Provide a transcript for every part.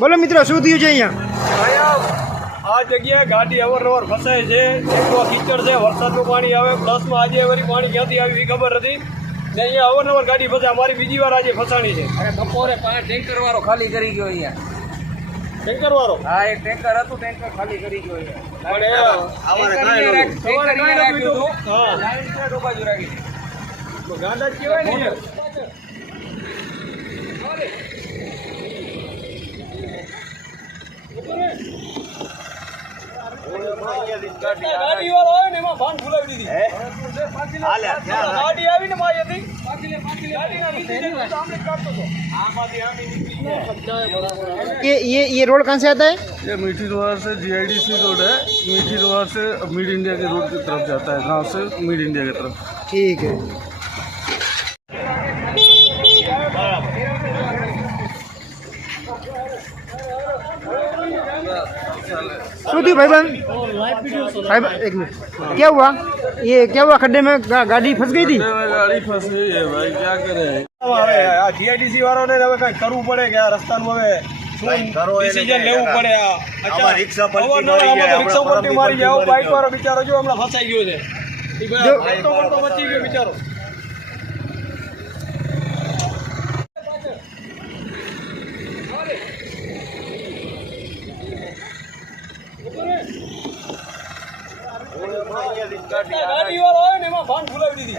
બોલો મિત્રો, શું થયું છે અહીંયા? આ જગ્યાએ ગાડી અવારનવાર ફસાય છે, એટલો કીચડ છે, વરસાદનું પાણી આવે, પ્લસમાં આજે વળી પાણી ક્યાંથી આવી એ ખબર નથી ને અહીંયા અવારનવાર ગાડી ફસાય. અમારી બીજી વાર આજે ફસાણી છે. અરે બપોરે ટેન્કર વાળો ખાલી કરી ગયો અહીંયા. ટેન્કર વાળો? હા, એક ટેન્કર હતું, ટેન્કર ખાલી કરી ગયો અહીંયા. પણ ગાંડા કેવાય ને ગાડી વાળો આવે ને એમાં ભાન ફુલાવી દીધી. ગાડી આવીને મારી હતી, ये रोड कहाँ से आता है? ये मीठी रोड से जीआईडीसी रोड है। मीठी रोड से मिड इंडिया के रोड की तरफ जाता है, गांव से मिड इंडिया की तरफ। ठीक है। सुधी भाई बहन, एक मिनट, क्या हुआ? ये क्या हुआ? खड्डे में गाड़ी फंस गई थी? गाड़ी फंस गई है भाई, क्या करें। હવે આ જીઆઈડીસી વાળાને હવે કઈ કરવું પડે કે આ રસ્તાનું હવે ડિસિઝન લેવું પડે. આ રિક્ષા પલટી મારી જાય, બાઈક વાળો બિચારો જો હમણાં ફસાઈ ગયો છે. બચી ગયો બિચારો. ગાડી વાળો આવે ને એમાં ભાન ફુલાવી દીધી.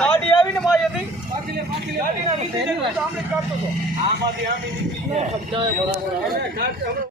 ગાડી આવીને મારી હતી, ગાડીના નીચે આમ કાઢતો હતો.